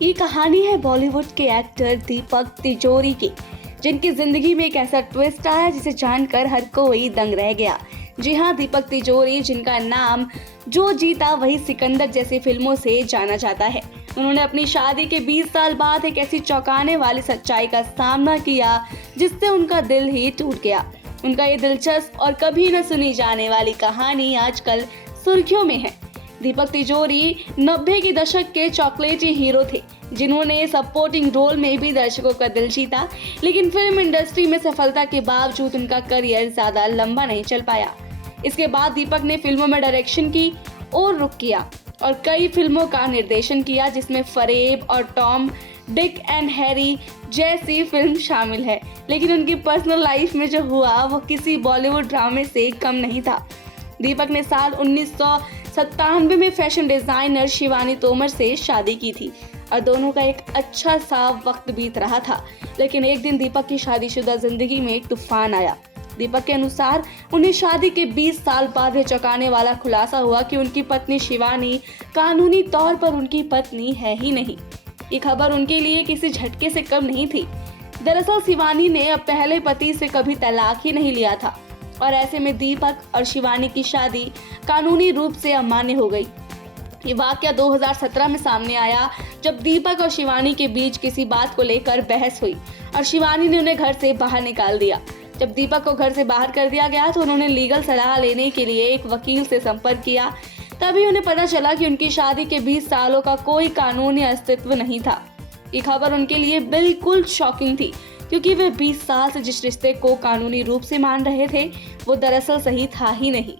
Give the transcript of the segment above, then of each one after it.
ये कहानी है बॉलीवुड के एक्टर दीपक तिजोरी की, जिनकी जिंदगी में एक ऐसा ट्विस्ट आया जिसे जानकर हर कोई दंग रह गया। जी हाँ, दीपक तिजोरी, जिनका नाम जो जीता वही सिकंदर जैसी फिल्मों से जाना जाता है। उन्होंने अपनी शादी के 20 साल बाद एक ऐसी चौंकाने वाली सच्चाई का सामना किया जिससे उनका दिल ही टूट गया। उनका ये दिलचस्प और कभी न सुनी जाने वाली कहानी आजकल सुर्खियों में है। दीपक तिजोरी 90 के दशक के चॉकलेटी हीरो थे, जिन्होंने सपोर्टिंग रोल में भी दर्शकों का दिल जीता, लेकिन फिल्म इंडस्ट्री में सफलता के बावजूद उनका करियर ज्यादा लंबा नहीं चल पाया। इसके बाद दीपक ने फिल्मों में डायरेक्शन की ओर रुख किया और कई फिल्मों का निर्देशन किया, जिसमें फरेब और टॉम, डिक एंड हैरी जैसी फिल्म शामिल है। लेकिन उनकी पर्सनल लाइफ में जो हुआ वो किसी बॉलीवुड ड्रामे से कम नहीं था। दीपक ने साल 1997 में फैशन डिजाइनर शिवानी तोमर से शादी की थी और दोनों का एक अच्छा सा वक्त बीत रहा था। लेकिन एक दिन दीपक की शादीशुदा जिंदगी में एक तूफान आया। दीपक के अनुसार उन्हें शादी के 20 साल बाद यह चौंकाने वाला खुलासा हुआ कि उनकी पत्नी शिवानी कानूनी तौर पर उनकी पत्नी है ही नहीं। ये खबर उनके लिए किसी झटके से कम नहीं थी। दरअसल शिवानी ने अब पहले पति से कभी तलाक ही नहीं लिया था और ऐसे में दीपक और शिवानी की शादी कानूनी रूप से अमान्य हो गई। ये वाकया 2017 में सामने आया, जब दीपक और शिवानी के बीच किसी बात को लेकर बहस हुई और शिवानी ने उन्हें घर से बाहर निकाल दिया। जब दीपक को घर से बाहर कर दिया गया तो उन्होंने लीगल सलाह लेने के लिए एक वकील से संपर्क किया। तभी उन्हें पता चला कि उनकी शादी के 20 सालों का कोई कानूनी अस्तित्व नहीं था। ये खबर उनके लिए बिल्कुल शॉकिंग थी, क्योंकि वे 20 साल से जिस रिश्ते को कानूनी रूप से मान रहे थे वो दरअसल सही था ही नहीं।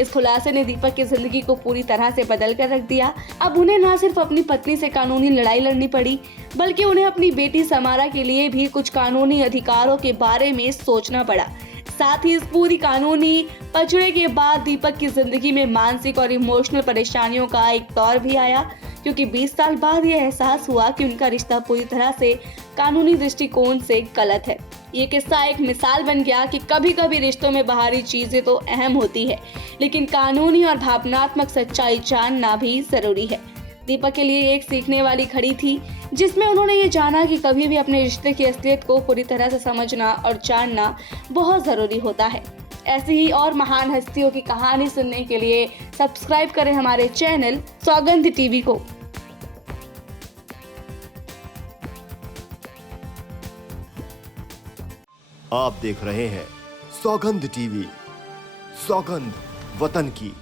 इस खुलासे ने दीपक की जिंदगी को पूरी तरह से बदल कर रख दिया। अब उन्हें न सिर्फ अपनी पत्नी से कानूनी लड़ाई लड़नी पड़ी, बल्कि उन्हें अपनी बेटी समारा के लिए भी कुछ कानूनी अधिकारों के बारे में सोचना पड़ा। साथ ही इस पूरी कानूनी पचड़े के बाद दीपक की जिंदगी में मानसिक और इमोशनल परेशानियों का एक दौर भी आया, क्योंकि 20 साल बाद यह एहसास हुआ कि उनका रिश्ता पूरी तरह से कानूनी दृष्टिकोण से गलत है। ये किस्सा एक मिसाल बन गया कि कभी कभी रिश्तों में बाहरी चीजें तो अहम होती है, लेकिन कानूनी और भावनात्मक सच्चाई जानना भी जरूरी है। दीपक के लिए एक सीखने वाली घड़ी थी, जिसमें उन्होंने ये जाना कि कभी भी अपने रिश्ते की असलियत को पूरी तरह से समझना और जानना बहुत जरूरी होता है। ऐसी ही और महान हस्तियों की कहानी सुनने के लिए सब्सक्राइब करें हमारे चैनल सौगंध टीवी को। आप देख रहे हैं सौगंध टीवी, सौगंध वतन की।